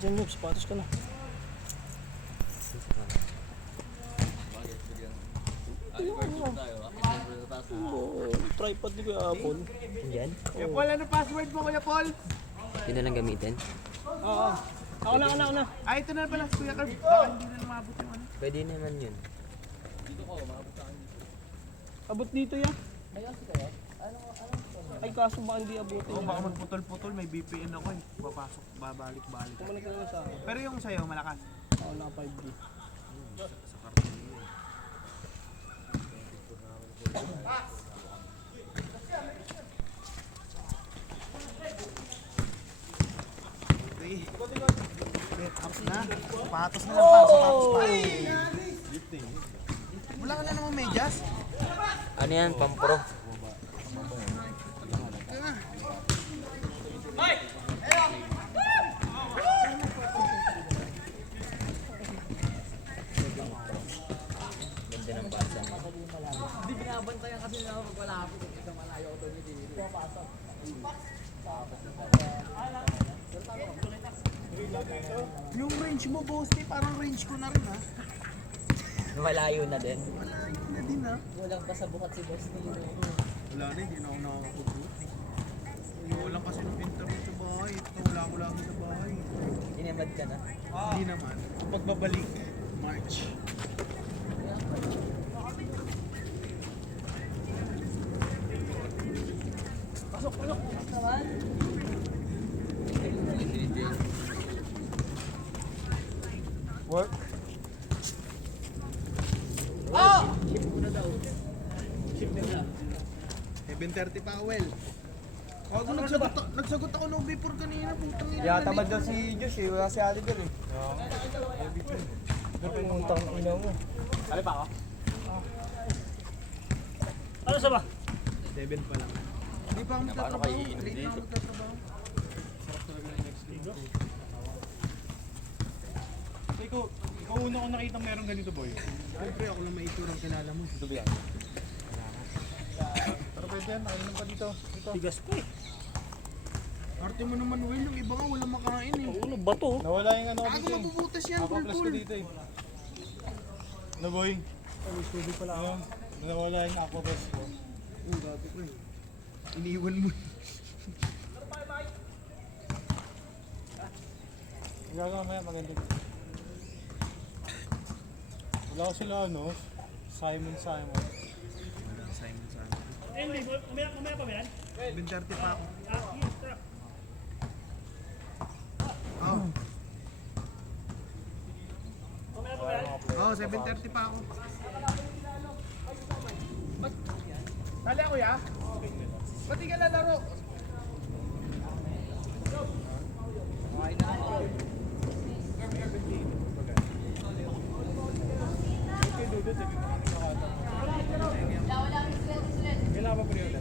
dyan yung sapatos ka na. Tripod ni Kuya Apple. Yan? Kuya Paul, ano password mo Kuya Paul? Yun na lang gamitin? Oo. Ako na. Ay, ito na pala Kuya Carl. Baka hindi na lumabot yung ano. Pwede naman yun. Abot dito yan. Ay kaso baka hindi abutin. Oo, baka magputol-putol. May VPN ako eh. Papasok, babalik-balik. Kumalag ka naman sa akin. Pero yung sa'yo, malakas. Ako naka 5G. Sa karton mo eh. Okay. Up na. Sapatos na lang pa. Sapatos pa. Wala ka na naman medyas. Ano yan? Pampro? Ganda ng basa. Hindi binabantayan kasi na pag wala ako kung malayo ako doon hindi papasok. Yung range mo, Bosti, parang range ko na rin ha. Malayo na din. Malayo na din ha. Walang pasabukat si Boss Nino. Wala na, hindi na ako nakakapag-boot. Walang kasi ng internet sa bahay. Ito, wala ko lang sa bahay. Inimad ka na. Hindi naman. Pagbabalik, March. Pasok naman. Work? 7:30 pa, well. Ako nagsagot ako ng before kanina, putang ina. Yatamad daw si Josh eh, wala si Ali doon eh. Doon pinutang ina mo. Ano pa ako? Ano sa ba? 7 pa lang. Hindi pa ako magtatrabaho. Late na ako magtatrabaho. Ikaw una ko nakita meron ganito boy. Siyempre ako lang maiturang kilala mo. Ito ba yan? Pero pwede yan, nakainom pa dito. Tigas ko eh. Arte mo naman, Will. Yung iba nga walang makain eh. Ano bato? Nawala yung ano ko Ako dito eh. mabubutas yan, Ako plus ko pulpul. dito eh. Ano boy? Studio pala ako. Nawala yung ako plus ko. Oo, gabi ko eh. Iniwan mo. Gagawa maya maganda. Wala ko sila ano, Simon. Simon sa akin. Eh, hindi. Mamaya pa ba yan? 7:30 pa ako. Yes, tara. Oo. Mamaya pa ba yan? Oo, 7:30 pa ako. Tali ako ya? Ba't di ka lalaro? Kailangan pa po yun.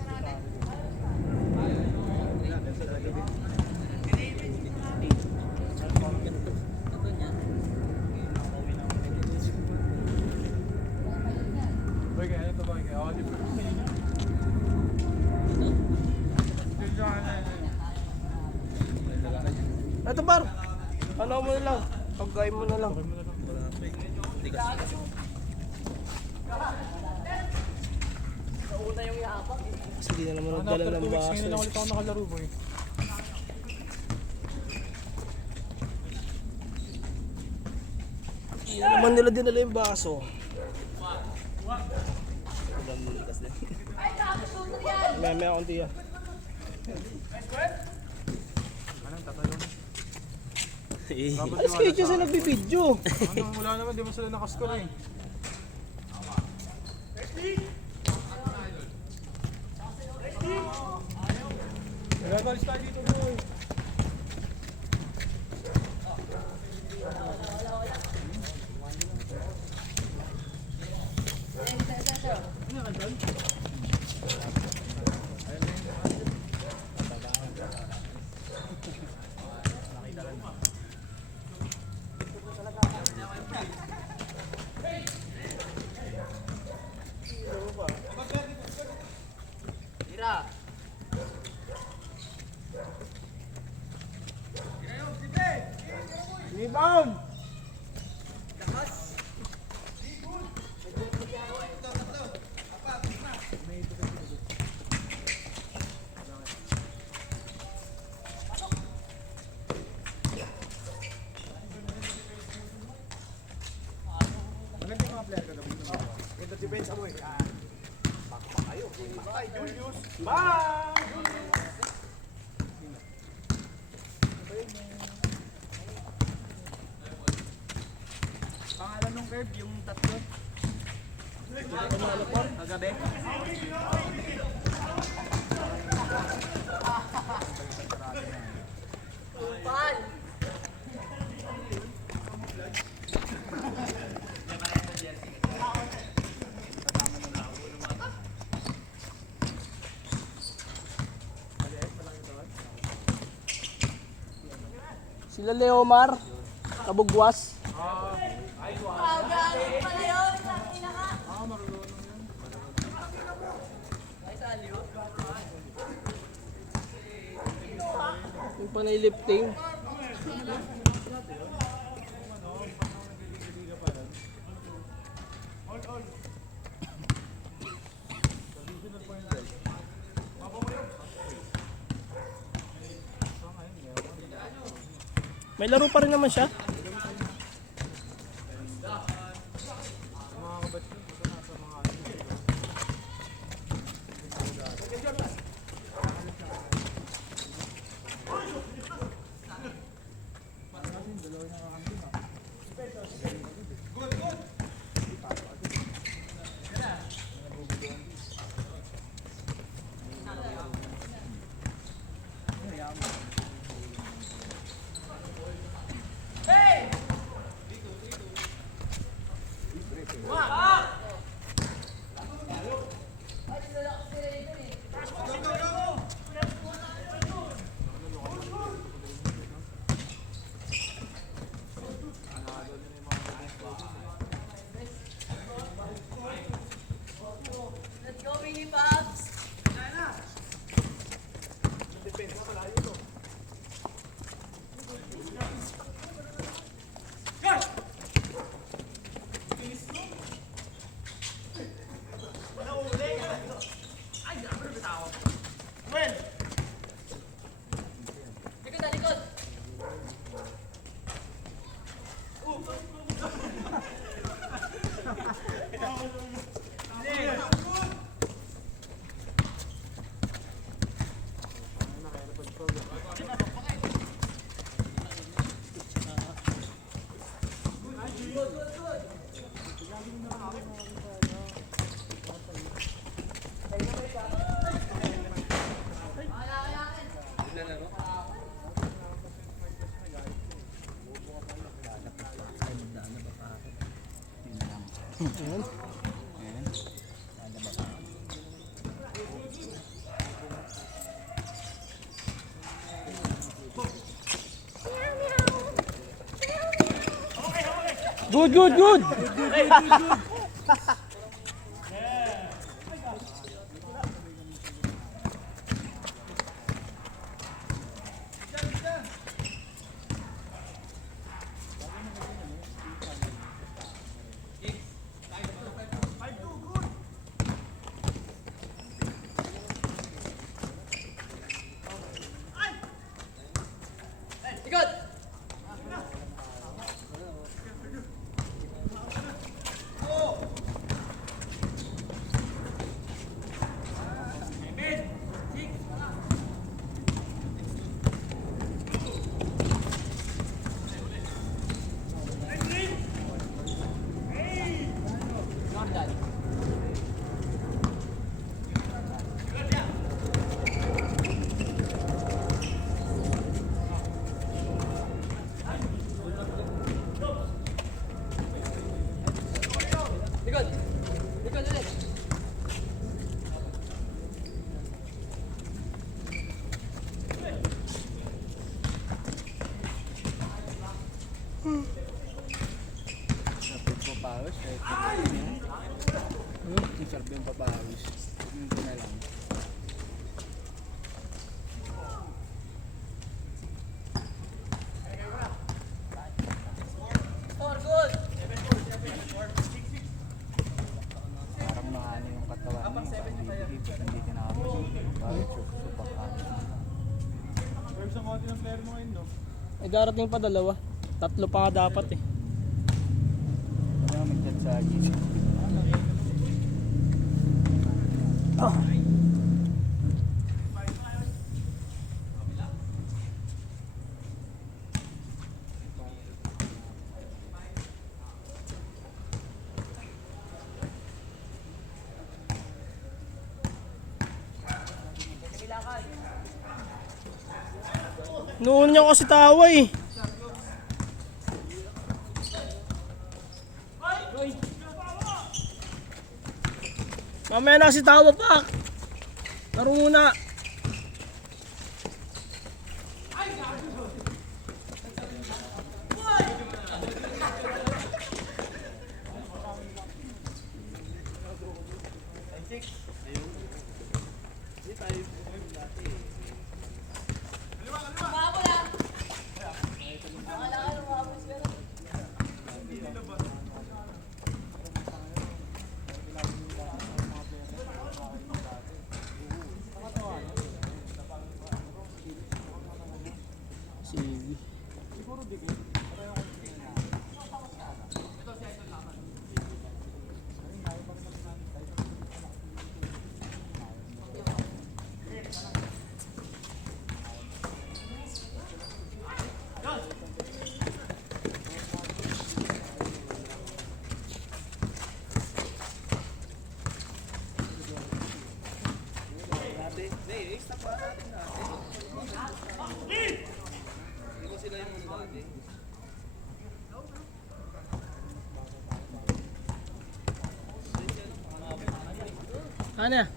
Boy, kaya ito boy. Kaya ako di pa. Ito bar. Ano mo na lang. Pagkain mo na lang. Una yung yapak. Kasi hindi na naman nagdala After 2 ng weeks, baso. ngayon lang ulit ako nakalaro boy. Hindi na naman nila dinala yung baso. May konti yan. Alas kayo dyan sa nagbibidyo. Ano, wala naman, di ba sila nakascore eh. Nagagalis tayo dito boy. Maganda yung mga player kagabi. Ito depensa mo eh. Pakpak kayo. Patay, Julius. Bang! Pangalan nung curve, yung tatlo. Kagabi. Sila Leomar, Kabugwas. Yung panay lifting. May laro pa rin naman siya. Good, good, good. Papawis, kahit i-serve yung papawis. Yun ko na lang. Parang mahani yung katawan niya. Hindi ka nakapasok. Bakit supak ka? Pero sa konti ng player mo ngayon, no? May darating pa dalawa. Tatlo pa nga dapat eh. Kaya mag-chat sa lagi. Noon niya kasi tawa eh. Mamaya na kasi tawa pa. Laro muna. Sige. Ano ya?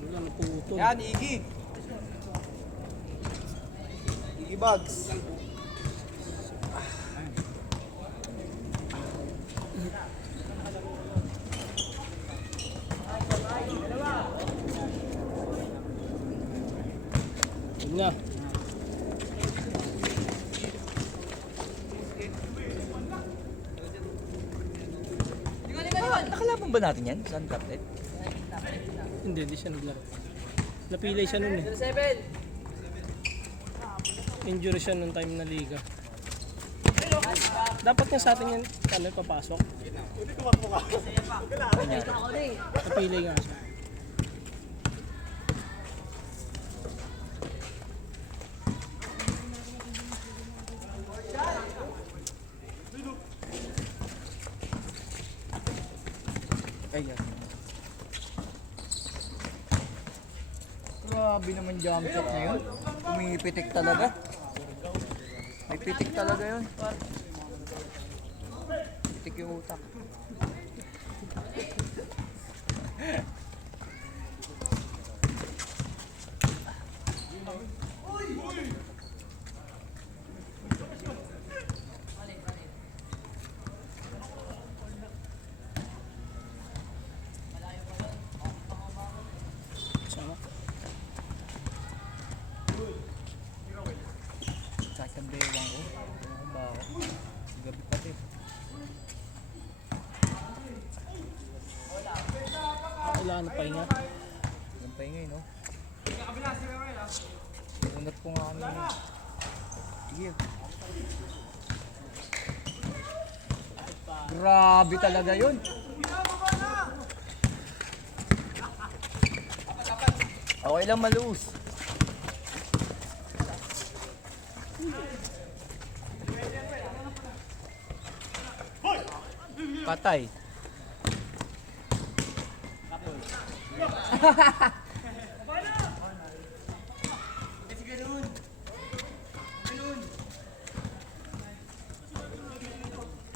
Wala, naputol. Yan, Iggy. Iggy Bugs. Yun nga. Nakalaban ba natin yan? Saan captain? Hindi siya naglaro. Napilay siya nun eh. 7. Injury siya nung time na liga. Dapat nga sa atin yan, ano, papasok. Napilay nga siya. Ayan. Grabe naman jump shot na yun. Umipitik talaga. May pitik talaga yun. Pitik yung utak. Sama. Kahit ang bewang ko. Ang baho. Gabi pati. Wala na pahinga. Ang paingay, no? Unat ko nga kanina. Sige. Grabe talaga yun. Okay lang maluus. Patay.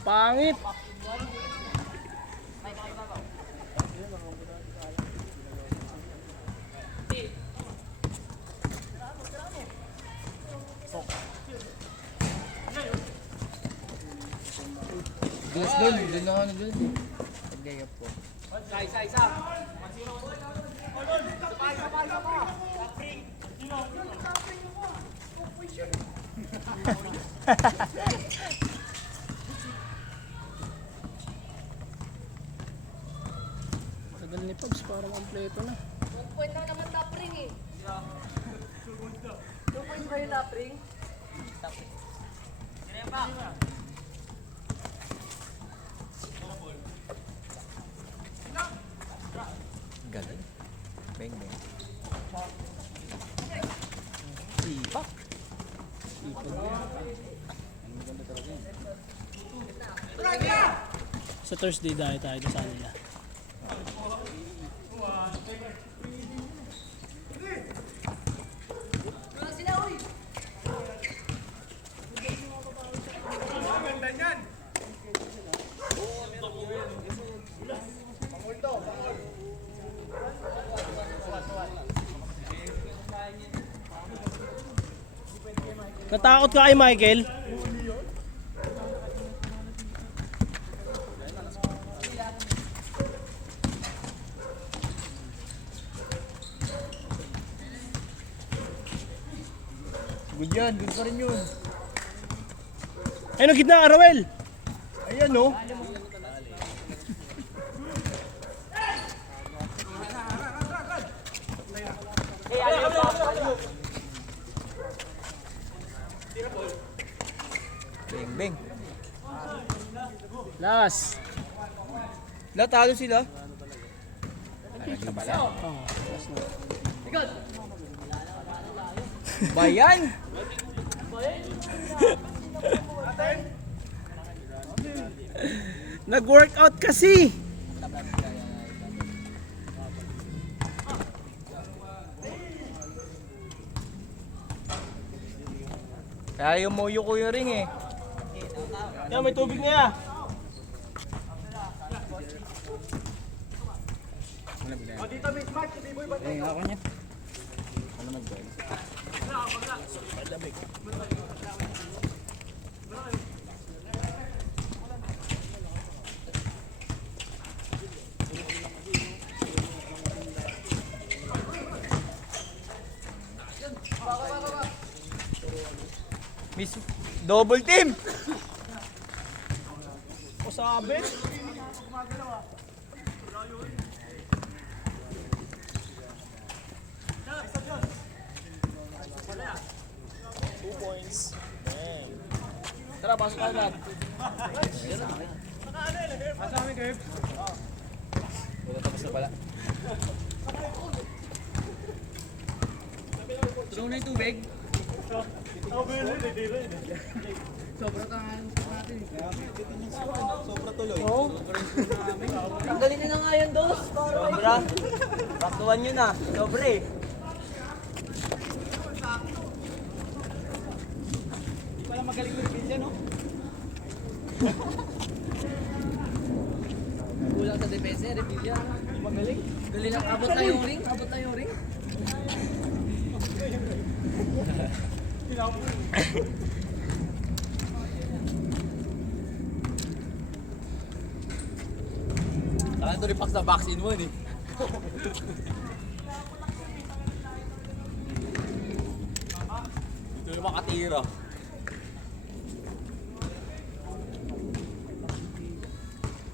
Pangit. Dos doon, doon na ano doon. Nag-layup po. Isa. Tagal ni Pops para kompleto na. 1 point lang naman top ring eh. 2 points ba yung top ring? Galing. Bang, bang. Sipak. Sa Thursday dahil tayo doon sa nila. Natakot ka kay Michael? Good yan, good pa rin yun. Ayun, gitna, Arawel! Ayan no. Bang, bang. Last. Talo sila. Oh, last na. Bayan. Nag-workout kasi! Kaya yung moyo ko yung ring eh. Yan, may tubig na yan. Ako niya. Miss, double team. O sabi? Tara, pasok ka agad. Asa kami, Kev? Wala tapos na pala. Tulong na yung tubig. Tanggalin na nga yun, dos. Sobra. Baktuan yun ah. Sobra eh. Pala magaling mo rin no? Kulang sa depensa, Revilla. Magaling. Galing lang, abot na yung ring. Abot na yung ring. Saan ito ripak sa vaccine mo eh. Dito yung makatira.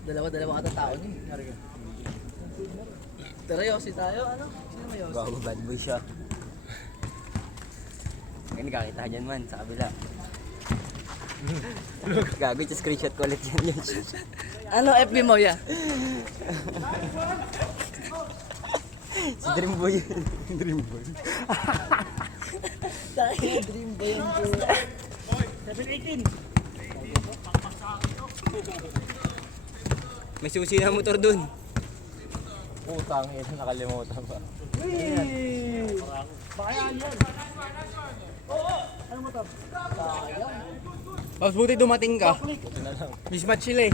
Dalawa ata tao niya. Tara, yosi tayo. Ano? Sino may yosi? Bago bad boy siya. Ngayon kakita ka dyan man, sa kabila. Gago, just screenshot ko ulit yan. Ano FB mo, ya? Si Dream Boy. Dream Boy. Dahil dream ba yung bro? 718. May susi na motor dun. Putang ina, nakalimutan pa. Mas buti dumating ka. Mismatch sila eh.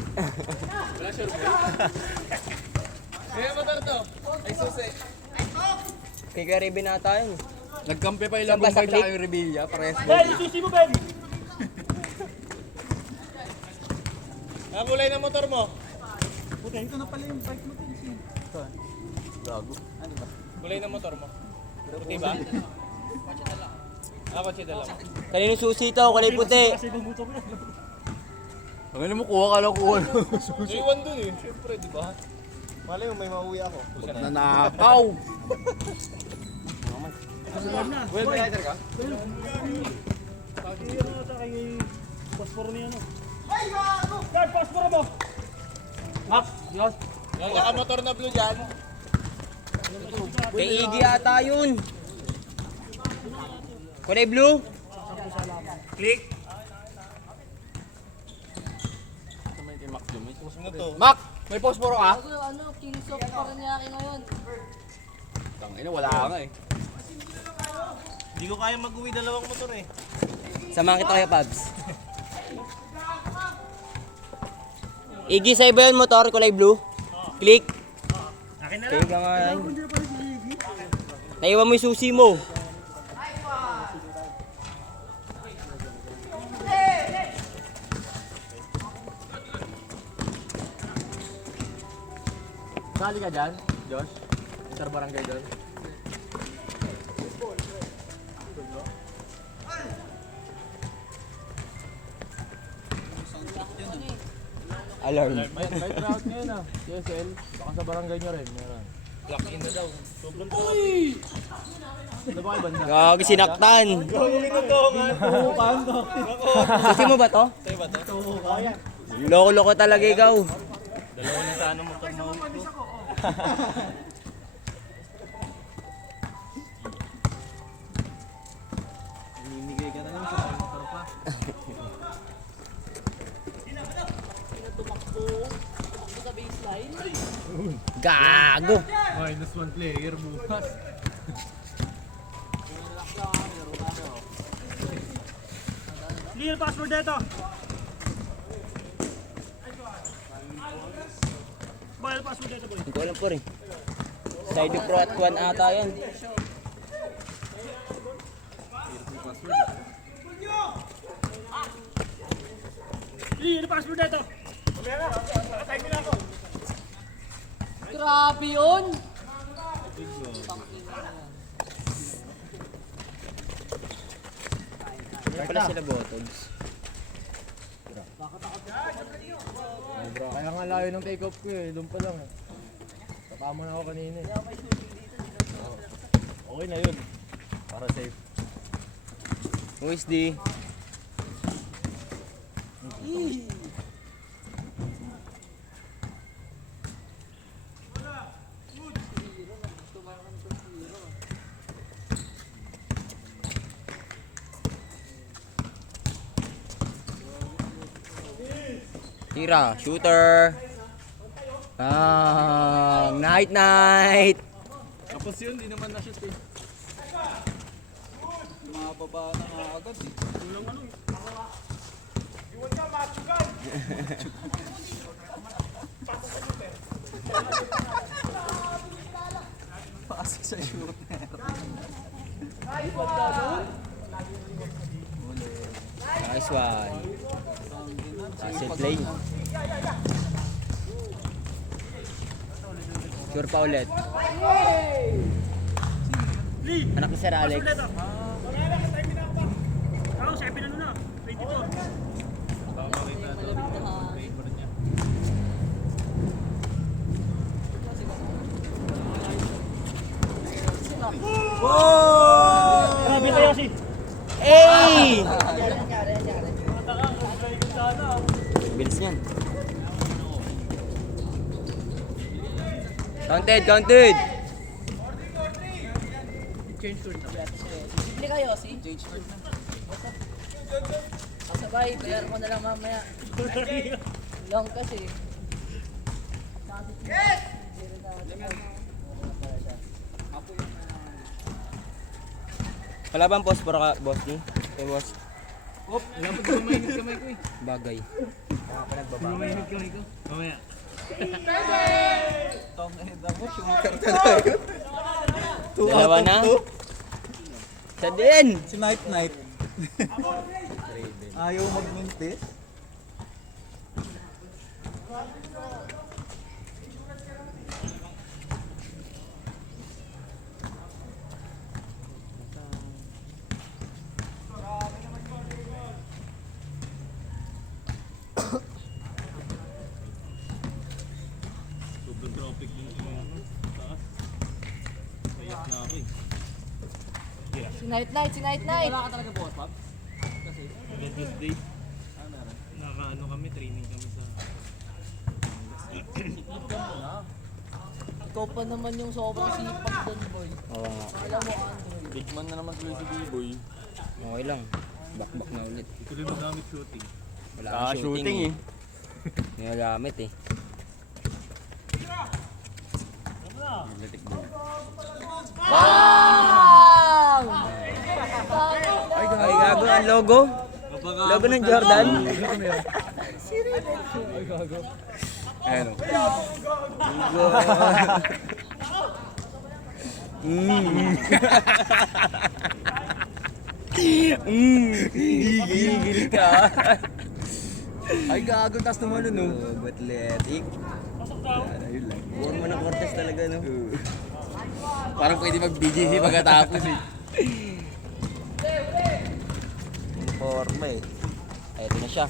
Kay Kuya Rebe na tayo. Nagkampi pa ilang Sa bumbay click. tayo yung Revilla. Parehas Ben, isusi mo, Ben! Ang kulay ng motor mo? Gago. Kulay ng motor mo? Puti ba? Kotse dalawa. Kanino susi ito? Kulay puti. Ang mo, kuha ka lang kuha. Iwan dun eh, syempre, di ba? Malay mo, may mauwi ako. Nanakaw! Well, rider ka? Posporo niya, no? Guard, posporo mo! Hap! Yos! Yung nakamotor na blue dyan. Kay Iggy ata yun. Kulay blue. Click. Mac, may posporo ka? Ano, Kings of Paranaque ngayon. Tangina, wala nga eh. Hindi ko kaya mag-uwi dalawang motor eh. Samahan kita kaya, Pabs. Iggy, sa iba yun motor, kulay blue. Click. Akin na Kaya ka nga. Naiwan mo yung susi mo. Sali ka dyan, Josh? Inter-barangay doon. Alarm. May crowd ngayon ah. CSL, baka sa barangay nyo rin. Meron. Lock in na daw. Ano ba kayo banda? Gagi, sinaktan. Susi mo ba to? Sa'yo ba to? Loko-loko talaga ikaw. Dalawa na sana motor na ulit ko. Namimigay ka na lang sa motor pa. Sa baseline. Gago. Minus 1 player bukas. Clear password dito. Bayal password dito, boy. Hindi ko alam po rin. Side pro at 1 ata yan. Clear password dito. Time na ako. Grabe yun. Ano pala sila botogs? Kaya nga layo ng take off ko eh. Doon pa lang eh. Tatama na ako kanina eh. Okay na yun. Para safe. Who is the... Tira, shooter. Night night. Tapos yun, di naman na-shoot eh. Mababa na nga agad eh. Pasok sa shooter. Nice one. Passive play. Sure pa ulit. Lee! Anak ni Sir Alex. Password dito. Wala na, time na ako pa. Ako, 7 ano na. 22. Grabe tayo si. Hey! Bilis niyan. Counted, counted. Hindi kayo, si? Kasabay, bayar ko na lang mamaya. Long kasi. Wala bang post para ka, boss ni? Kay boss. Op, wala pa din mainit kamay ko eh. Bagay. Mainit kamay ko. Mamaya. Tong mo, shooter Dalawa na. Sa din. Si Night Night. Ayaw magmintis. Sobrang traffic din sa taas. Kayak na ako eh. Si Night Night, si Night Night. Wala ka talaga boss, Pab? Wednesday. ano kami, training kami sa... Ikaw pa naman yung sobrang sipag doon, boy. Oo nga. Alam mo, Andrew. Big man na naman tuloy si B-Boy. Okay lang. Bakbak na ulit. Ito rin nagamit shooting. Wala kang shooting eh. Hindi nagamit eh. Bang! Ay, gago ang logo. Logo ng Jordan. Ayan o. Gigil ka. Ay, gago. Tas naman no. Athletic. Ayun lang. Forma ng Cortez talaga no. Parang pwede mag-BGC pagkatapos eh. Forma eh. Eto na siya.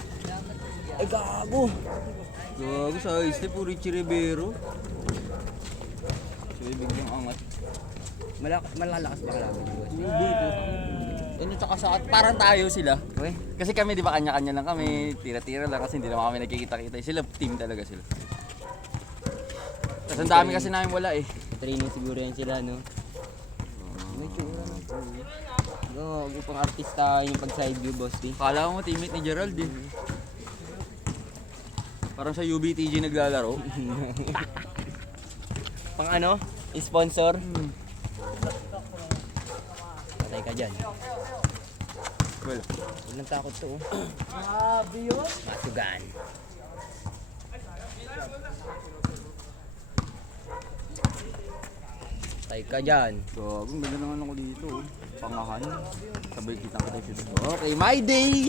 Ay, gago. Gago sa ayos na po, Richie Rivero. So, biglang angat. Malalakas ba kalaban ni Boss? Ano tsaka sa parang tayo sila. Kasi kami di ba kanya-kanya lang kami, tira-tira lang kasi hindi naman kami nagkikita-kita. Sila team talaga sila. Kasi ang dami kasi namin wala eh. Training siguro yan sila, no? May tsura na. Gago pang artista yung pag side view, boss, di? Kala mo teammate ni Gerald eh. Parang sa UBTG naglalaro. Pang ano? Sponsor? Patay ka dyan. Well, Walang takot to, oh. Grabe yun. Matugan. Patay ka dyan. gago, ganda naman ako dito. Oh. Pangahan. Sabay kita ko tayo dito. Okay, my day!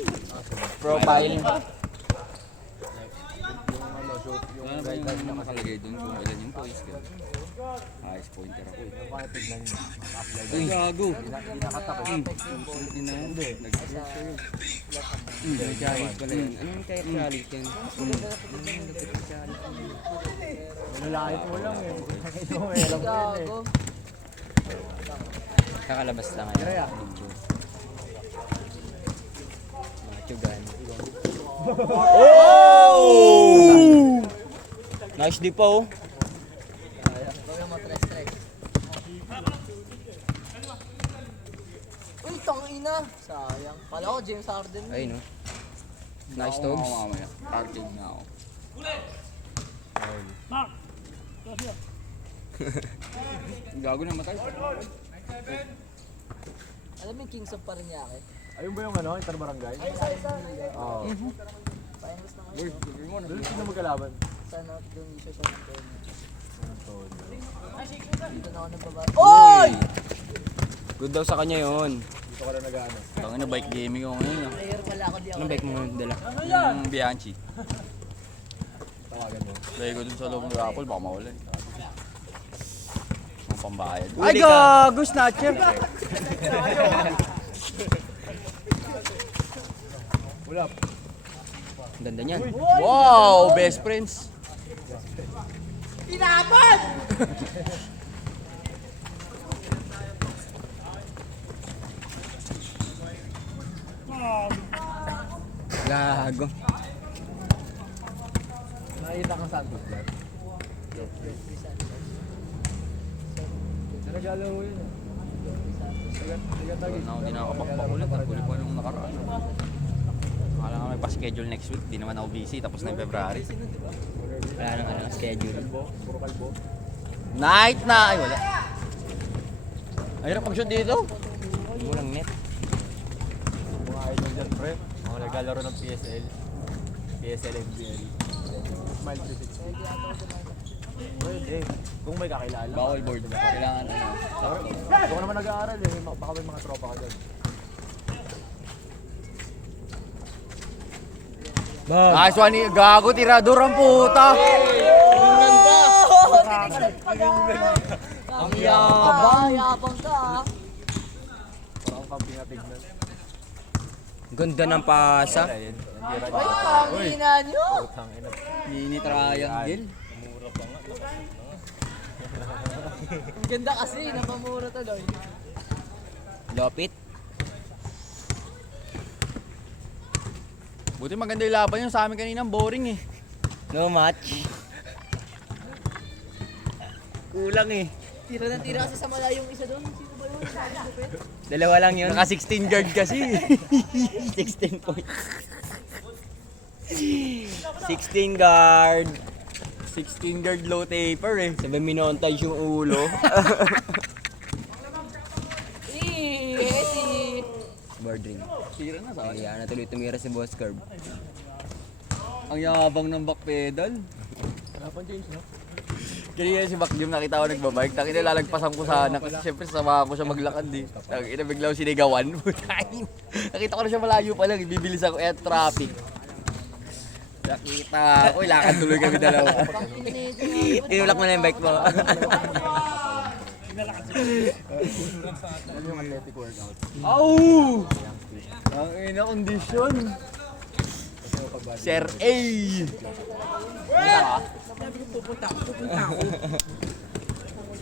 Profile. Ano ba yung nakalagay dun kung ilan yung points ka? Ayos pointer ako eh. Ay, gago! Susunod din na yan. Nag-search sa'yo. Challenge pala yun. Ano yung kaya challenge yun? Gago. Kakalabas lang ngayon. Picture. Matugan. Oh! Nice di pa, oh. Gawin mo, tres. Uy, tangina. Sayang. Kala ko James Harden. Ayun, oh. Nice Ako dogs. mamaya. Target na ako. Gago na matay. Alam mo yung Kings of Parañaque? Ayun ba yung ano, interbarangay? Oo. Finals na nga. Boy, gagawin mo na. Doon sino magkalaban? Sana doon siya sa Antonio. Dito na ako nagbaba. Oy! Good daw sa kanya yun. Dito ka na nag-ano. Tangin na bike gaming ako ngayon. Player pala ako, di ako. Anong bike mo dala? Yung Bianchi. Tawagan mo. Lagay ko dun sa loob ng raffle, baka mawala eh. Ang pambayad. Ay, gago! Snatcher! Wala. Ang ganda niyan. Wow! Best friends! Tinapan! Gago. Nakita kang Santos dyan. Naglalaro yun eh. Wala na ako din nakakapakpak ulit. Huli pa nung nakaraan. Akala nga may pa-schedule next week. Di naman ako busy. Tapos na yung February. Wala nang ano, schedule. Puro kalbo. Night na! Ay, wala. Ay, hirap mag-shoot dito. Walang net. Mga idol dyan, pre. Mga naglalaro ng PSL. PSL, MBL. Smile 360. Pwede. Kung may kakilala. Bawal board. Kailangan ano. Ikaw naman nag-aaral eh. Baka may mga tropa ka dyan. Nice one. Gago, tirador ang puta. Ang yabang. Yabang ka, ah. Parang camping na tignan. Ganda ng pasa. Ay, pangina nyo. Tangina. Mini triangle. Ang ganda kasi, napamura tuloy. Lopit. Buti maganda yung laban yun sa amin kanina, boring eh. No match. Kulang eh. Tira ng tira kasi sa malayong isa doon. Sino ba yun? Dalawa lang yun. Naka 16 guard kasi. 16 points. 16 guard. 16 guard low taper eh. Sabi minontage yung ulo. Board ring. Tira na sa Kaya na tuloy tumira si Boss Curb. Ang yabang ng back pedal. Kanina si Bakjum nakita ko nagbabike, takin lalagpasan ko sana kasi syempre sasamahan ko siya maglakad eh. Takin bigla ko sinigawan. Nakita ko na siya malayo pa lang, ibibilis ako at traffic. Nakita ko, lakad tuloy kami dalawa. Tinulak mo na yung bike mo. Ano yung athletic workout? Au! Ang ina kondisyon. Sir A! Pupunta ka? Pupunta ako.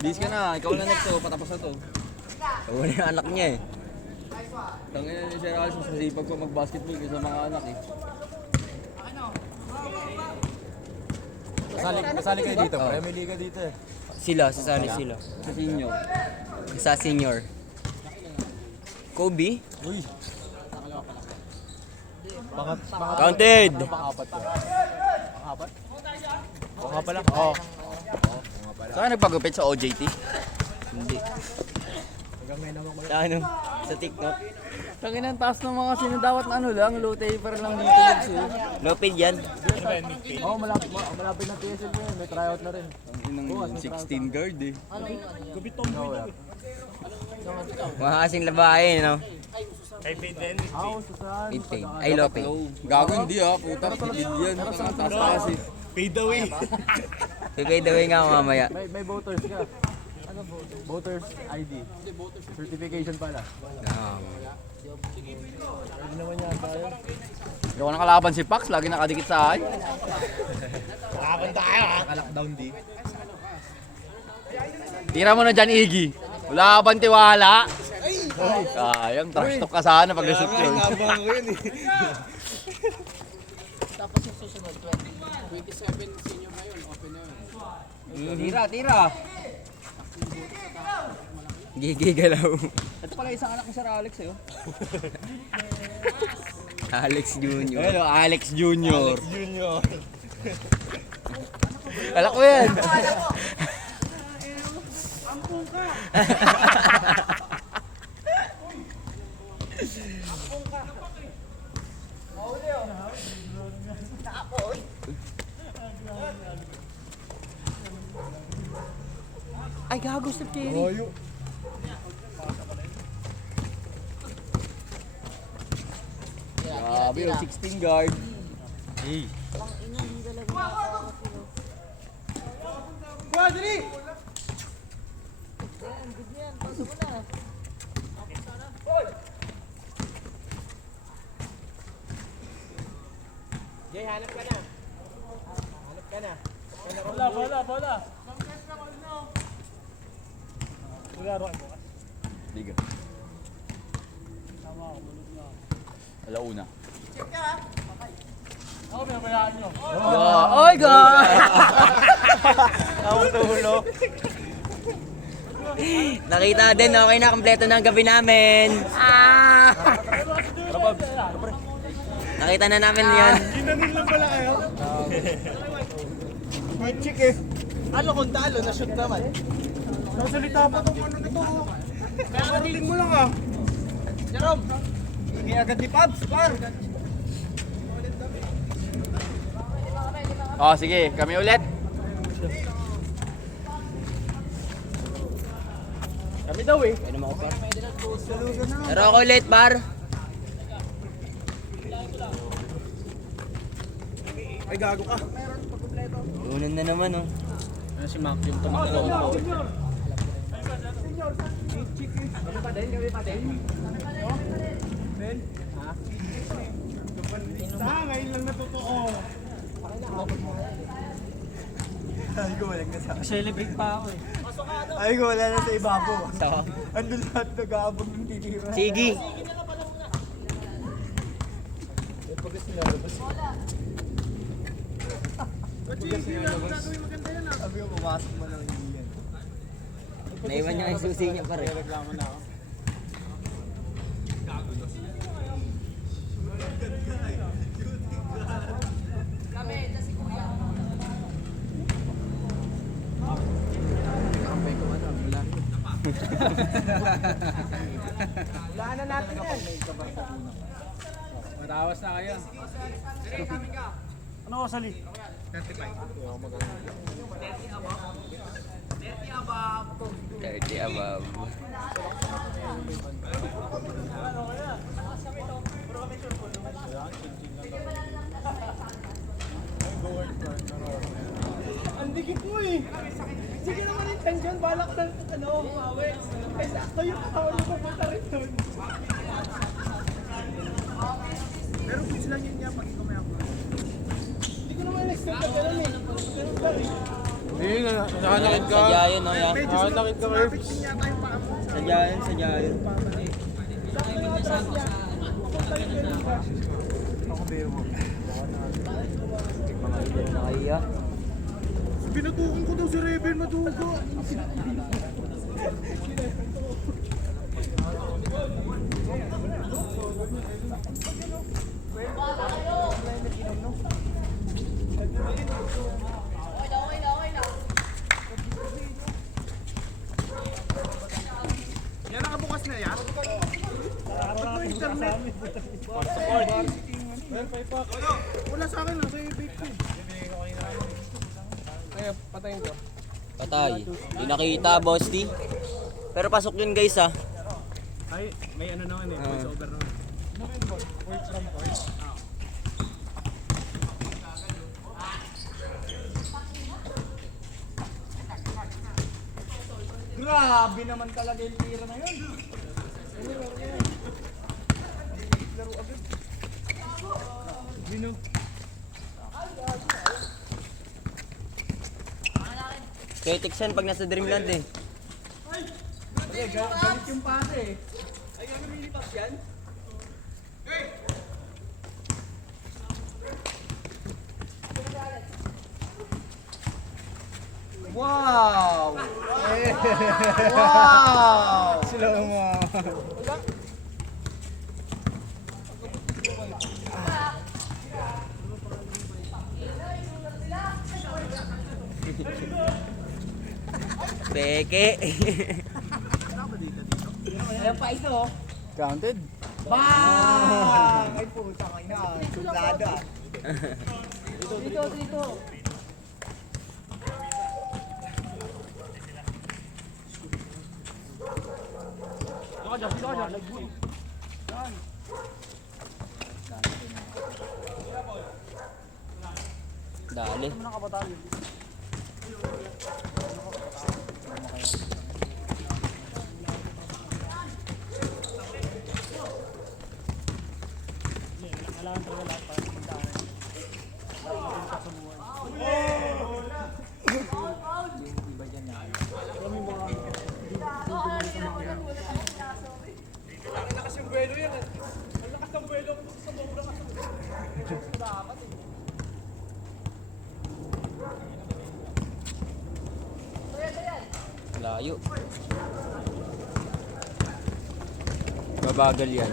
Bis ka na, ikaw na next oh, patapos na to. Wala yung anak niya eh. Tangin na ni Sir Alson sa sipag ko mag-basketball kasi mga anak eh. Kasali kayo dito, pre. May liga dito eh. Sila, sasali sila. Sa senior. Sa senior. Kobe? Uy! Pangat. Counted! Pang-apat ko. Pang-apat? Oo nga pala. Oo. Saan ka nagpagupit sa OJT? Hindi. Sa ano? Sa TikTok. Tangin ang taas ng mga sinadawat na ano lang, low taper lang dito. Lopid yan. Oo, malapit na PSL ko yun. May tryout na rin. Ang 16 guard eh. Mga kasing labae, no? Oo, susan. Mid-pain. Ay, Lopid. Gago hindi ah, puta. Pitid yan. Ang taas eh. Pipay the way nga ako mamaya. May voters ka. Ano voters? Voters ID. Certification pala. Pwede naman yan tayo. Gawa ng kalaban si Pax, lagi nakadikit sa akin. Lockdown di. Tira mo na dyan, Iggy. Wala ka bang tiwala? Sayang, trash talk ka sana pag nasip yun. Abang ko yun eh. Tapos yung susunod, 27 senior na yun, open na yun. Tira, tira. Gigi galaw. Ito pala isang anak ni Sir Alex eh. Alex Jr. Ayun, Alex Jr. Alak ko yan. Ay, gago, Steph Curry. Grabe yung 16 guard. Hey. Liga. Alauna. Oy, God! Ako tulo. Nakita din, okay na, kompleto na ang gabi namin. Nakita na namin yan. Ginanin lang pala kayo. May chick eh. Ano kung talo, na-shoot naman. Nasalita pa itong ano na to. Kakating mo lang ah. Jerome! Hindi agad ni Pabs, par. Oh, sige, kami ulit. Kami daw eh. Pero ako ulit, par. Ay, gago ka. Unan na naman, oh. Ano si Mac yung tumakbo ko? Ngayon lang na totoo. Ay ko, walang kasama. Celebrate pa ako eh. Ay ko, wala na sa ibabo. Andun lahat nag-aabang ng titira. Sige. Pagkas nilalabas. Ba't hindi na gagawin maganda yan ah? Sabi ko, pumasok mo lang hindi yan. Naiwan niya yung susi niya pare. Reklamo na ako. Wala na natin yan. Matawas na kayo. Ano ko sali? 30 above. Ang dikit mo eh. Sige naman yung tension, balak na umawit. Kaya sakto yung tao na pupunta rin doon. Pero push lang yun niya pag ikaw may ako. Hindi ko naman expect na gano'n eh. Ganun ba rin? Hindi, nakanakit ka. Sadya yun, no? Yeah. Medyo Nakanakit ka, sumapit Herbs. din yata yung paa mo. Sadya yun, sadya yun. Sakto yung atras niya. Papunta rin ganun ka. Ako bayo mo. Nakaiya. Pinatukan ko daw si Rebel Madugo. Yan nakabukas na yan? Ba't no internet? Wala sa akin lang, sa vape ko. Patay. Di nakita, boss T. Pero pasok yun guys ah. Ay, may ano naman eh, voice over naman. Grabe naman talaga yung tira na yun. Kaya Tixen pag nasa Dreamland eh. Galit yung pase eh. Wow! Wow! Slow mo. Peke. Ayan pa ito. Counted? Bang! Ay puta kayo na. Suplado ah. Dito. Dali. Layo. Babagal yan.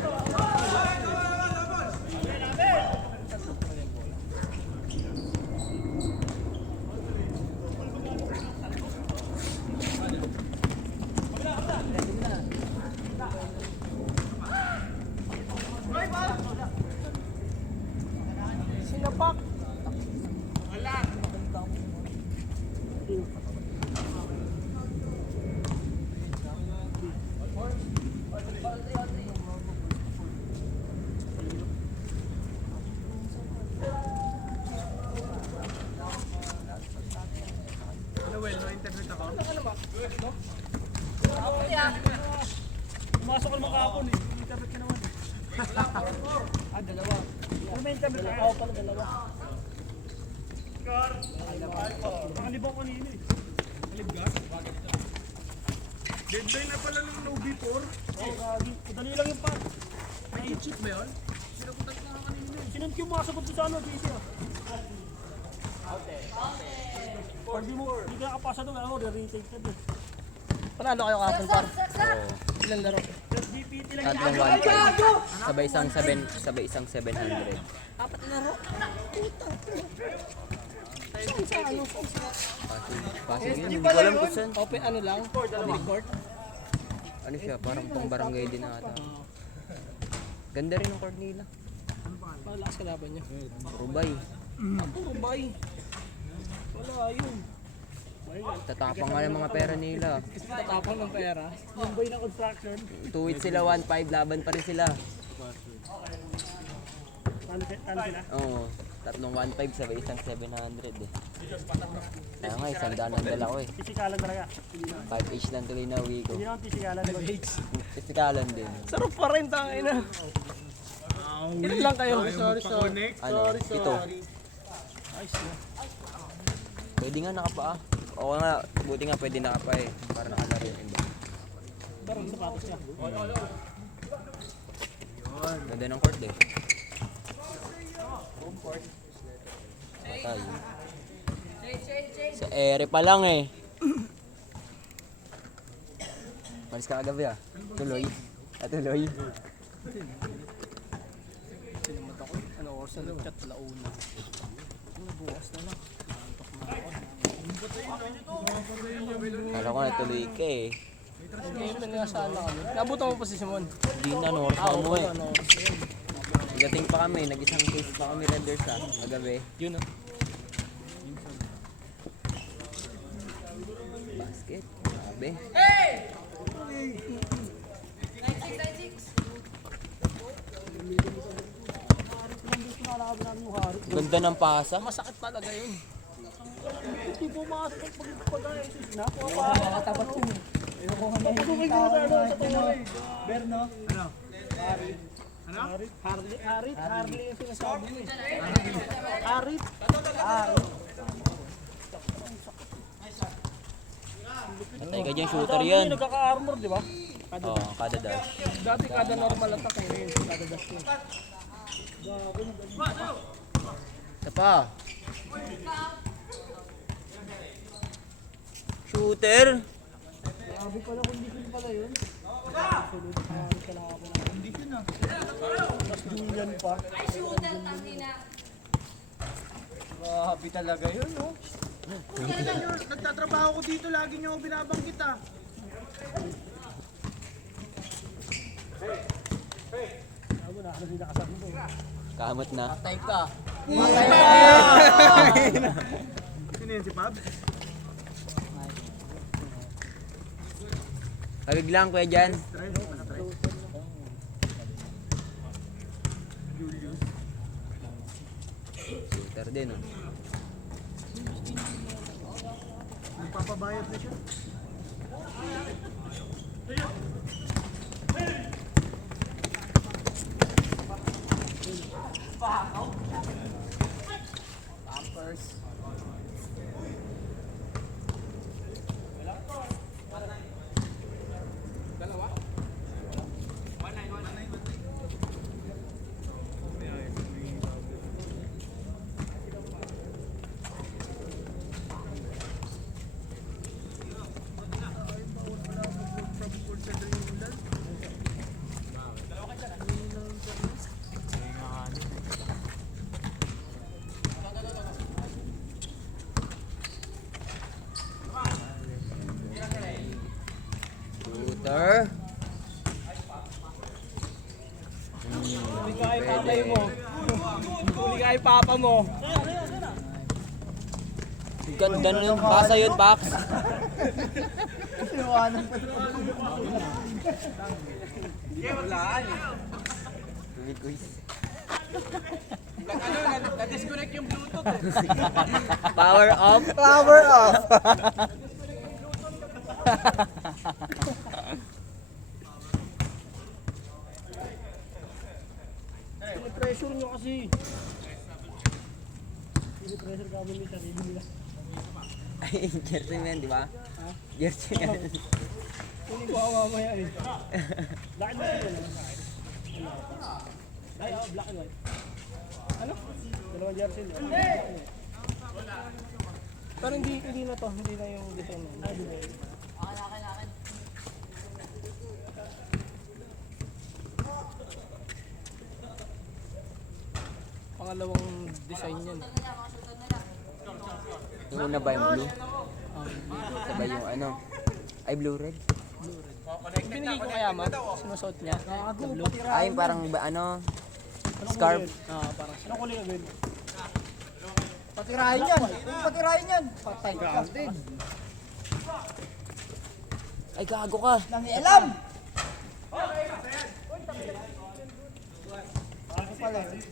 Sinapak. No internet ako. Pumasok ka naman kahapon eh, internet ka naman. Dalawa. Ano may internet ka? Oo, pala dalawa. Gar! Nakalibang ko kanina eh. Kalibgar? Deadline na pala ng no before. Oo, gagi. Madali lang yung par. May cheat ba yun? Sinapunta ko nga kanina eh. Sino Send ko yung mga sagot sa ano, JC ah. Pag di mo, hindi ka nakapasa doon, ano, re-retake ka doon. Panalo kayo kapon, par. Ilan laro? GPT lang Tatlong 1.5. Sabay isang 700. Apat na laro. Pasig yun, hindi ko alam kung saan. Open ano lang? Record? Ano siya, parang pang barangay din ata. Ganda rin ang court nila. Malakas kalaban niya. Rubay. Puro bay. Wala yun. Tatapang nga ng mga pera nila. Kasi tatapang ng pera. yung bay na construction. 2 weeks sila, 1.5, laban pa rin sila. Ano sila? Oo. Tatlong 1.5 sabay isang 700 eh. Kaya nga, isang daan ang dala ko eh. Pisikalan talaga. 5H lang tuloy na uwi ko. Hindi naman pisikalan. Istikalan din. Sarap pa rin, tangina. Ilan lang kayo? Sorry. Ano? Ito. Pwede nga nakapa. Oo nga, buti nga pwede nakapa eh. Para nakalaro yung iba. Pero yung sapatos niya. Ganda ng court eh. Patay. Sa ere pa lang eh. Malis ka kagabi ah. Tuloy. Tuloy. Sinamad ako. Ano oras na nag-chat? Launa. Ano bukas na lang. Kala ko natuloy ka eh. Ngayon na nga sana kami. Nabutan mo pa si Simon. Hindi na, no oras pa mo eh. Ano? Pagdating pa kami, nag-isang case pa kami renders ah. Kagabi. Yun ah. Basket. Grabe. Ganda ng pasa. Masakit talaga yun. Hindi pumasok pag-ayos na. Makatapat yun. Pagpapagawin ko na sa tuloy. Berno? Ano? Harley yung sinasabi mo eh. Harit. Patay ka dyan, shooter yan. Nagkaka-armor, di ba? Oo, kada dash. Dati kada normal attack ngayon. Kada dash yun. Isa pa. Shooter. Sabi pala condition pala yun. Sunod na harit ka lang ako. Condition na. Tapos Julian pa. Grabe talaga yun, no? Nagtatrabaho ko dito, lagi niyo ako binabanggit ah. Sabi na, ano sila kasabi mo. Kamot na. Patay ka. Sino yun, si Pabs? Pabiglang kuya dyan. Shooter din oh. Nagpapabayad na siya. Shooter. Huli ka kay tatay mo. Huli ka kay papa mo. Ganda na yung pasa yun, Pax. Quiz. Na-disconnect yung Bluetooth. Power off. Power off! Pinipressure nyo kasi. Pinipressure kami ni sarili nila. Ay, jersey mo yan, di ba? Jersey yan. Hindi ko ako mamaya eh. Black and white yun naman sa akin. Ay, black and white. Ano ano? Dalawang jersey. Pero hindi na to, hindi na yung design na. Akin. Pangalawang design yan. Yung una ba yung blue? Sabay yung ano? Ay, blue red? Binigay ko kaya man, sinusuot niya. The blue. Ay, parang ano? Scarf. Parang siya. Anong kulay agad? Patirahin yan. Patirahin yan. Patay ka. Ay, gago ka. Nangialam. Ano pala yun?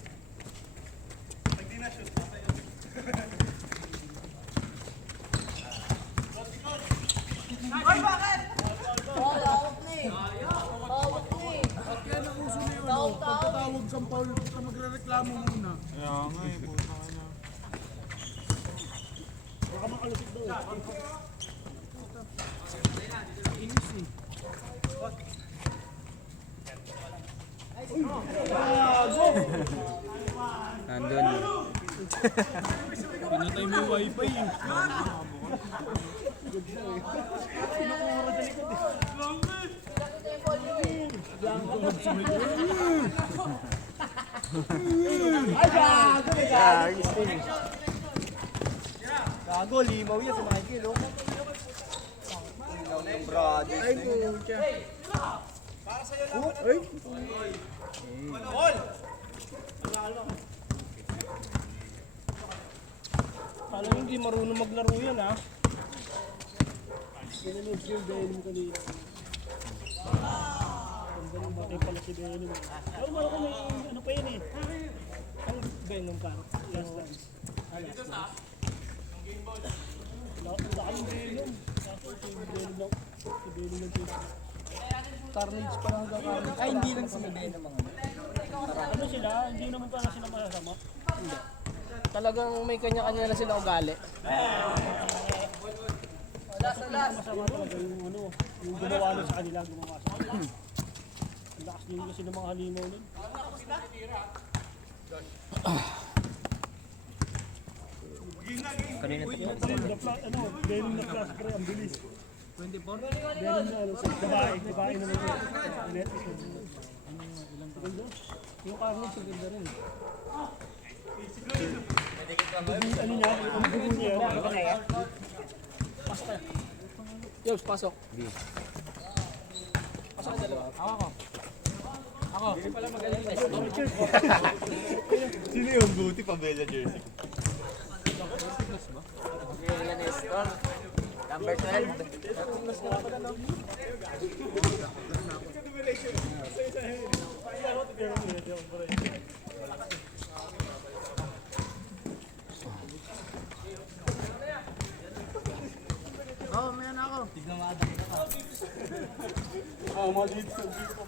Lawak na eh. Pagkatawag kang Paul, ka magre-reklamo muna. Kaya nga eh, puta ka na. Baka makalusot daw eh. Nandun. Pinatay mo yung wifi eh. Gago, limaw yan sa Michael, oh. Limaw ng brother. Ay, pucha. Para sa'yo lang. Ay. Alam mo, hindi marunong maglaro yan ha. Sinunod yung Venom kanina. Ang ganun bakit pala si Venom. Alam mo ko may ano pa yun eh. Ang Venom ka. Last dance. Last dance. Wala kang Venom. Kaso si Venom lang. Si Venom lang dito. Carnage pa lang hanggang Carnage. Ay, hindi lang sila Venom mga. Ano sila? Hindi naman pala sila masasama. Hindi. Talagang may kanya-kanya na sila ugali. Masama talaga yung ano, yung gumawa nun sa kanila, gumawa sa kanila. Ang lakas din kasi ng mga halimaw nun. Kanina to. Ano, Venom na class pre, ang bilis. 24? Venom na ano, sa babae naman yun. Netflix yun. Ganda. Yung Carnage, ang ganda rin. Ano niya, ang dugo niya. Ano ba kaya? Basta. Yos, pasok. Pasok ka dalawa. Ako. Hindi pala magaling na. Sino yung buti pa Bella jersey? Number 12. Oo, may na ako. Tignan mo adak ka pa. Maliit sa dito.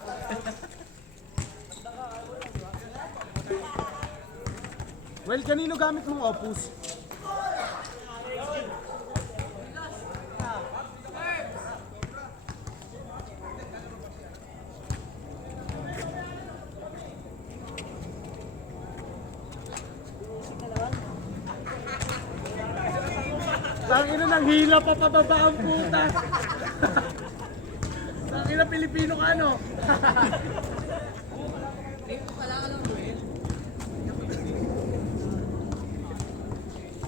Well, kanino gamit mong Opus? Tangina ng hila pa pababa ang puta. Tangina Pilipino ka ano?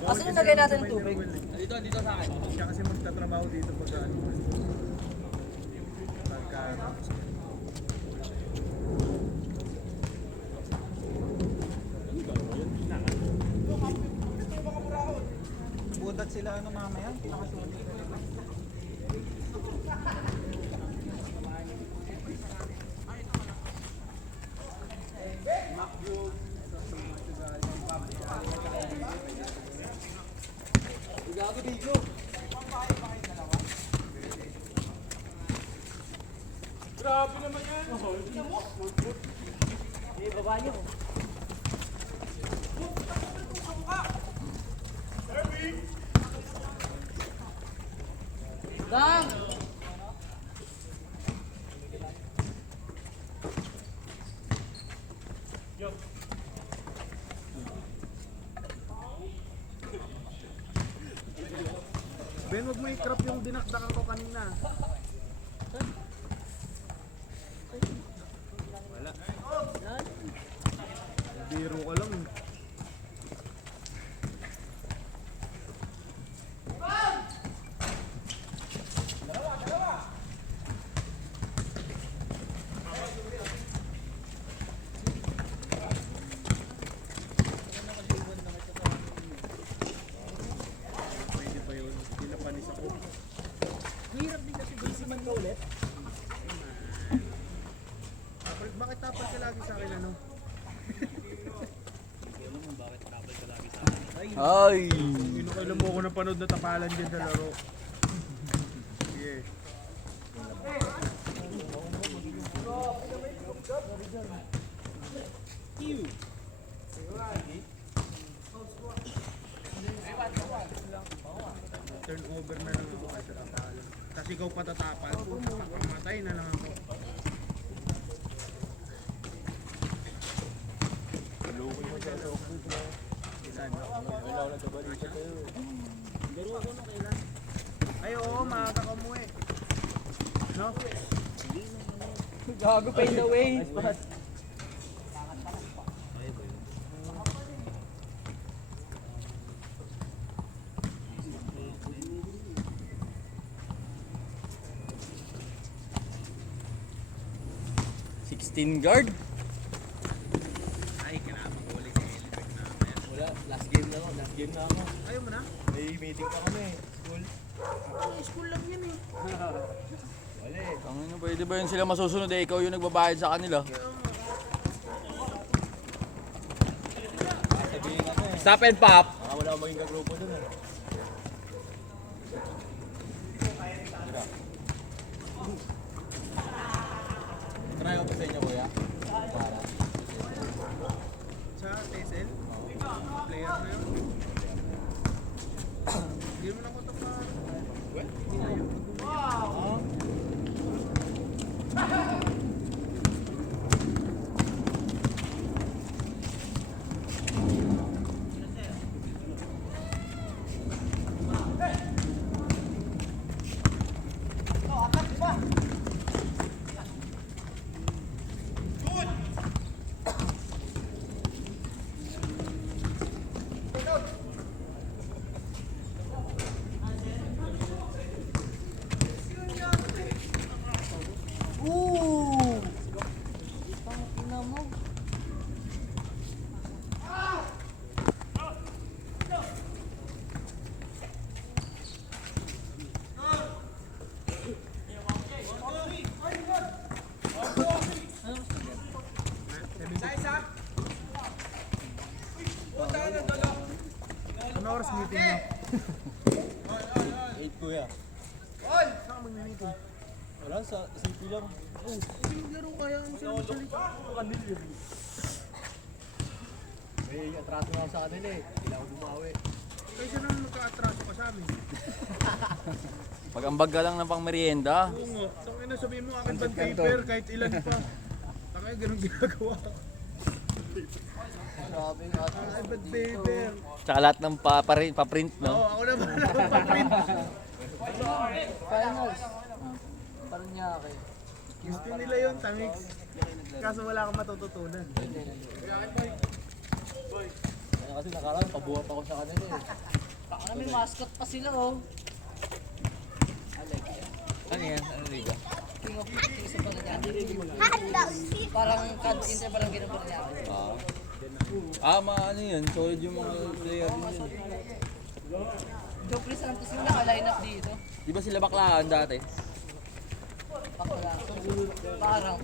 Kasi yung lagay natin ng tubig. Dito sa akin. Siya kasi magtatrabaho dito pag ano. Pagka Budat sila ano mamaya. Dang! Ben, wag mo i-crop yung dinakdakan ko kanina. Wala. Biro ka lang. Pwede pa yun. Pinapanis ako. Hirap din kasi busy man ka ulit. Bakit tapal ka lagi sa akin ano? Ay! Kailan mo ako napanood na tapalan dyan sa laro? Yeah. Turnover na lang ako sa tapalan. Tapos ikaw patatapal, pamatay na lang ako. Ay oo, maaga ka umuwi. No? Gago pa in the way. Guard? Ay, kailangan ko ulit sa helmet na. Wala, last game na ako. Ayaw mo na? May meeting pa kami, school. School lang yan eh. Wala eh. Ano, pwede ba yun sila masusunod eh? Ikaw yung nagbabayad sa kanila. Sabihin ako eh. Stop and pop! Baka wala akong maging kagrupo dun eh. Try ko pa sa inyo kuya. Para. Sa TSL? Player na yun. Hindi mo na ko ito pa. Ano oras meeting nyo? 8 kuya. Saan ka mag-meeting? Wala, sa CP lang. Hindi maglaro kaya ang sila salita. May atraso na ako sa kanila eh. Kailangan ko bumawi. Kaysa naman magka-atraso ka sa amin. Pag-ambag ka lang ng pang merienda. Oo nga. Tangina sabihin mo akin band paper kahit ilan pa. Tangina ganun ginagawa ko. Grabe nga. Ay band paper. Tsaka lahat ng paprint, Oo, no? ako naman ako pa-print. Finals. Paranaque. Gusto nila yun, Tamix. Kaso wala kang matututunan. Kaya kasi nakaraan, pabuhat ako sa kanila eh. Baka may mascot pa sila oh. Ano yan? Ano liga? King of King sa Paranaque. Parang interval lang ganun Paranaque. Ano yan? Solid yung mga player din yun. Jopri Santos yung naka-line up dito. Di ba sila baklaan dati? Pakula. Parang.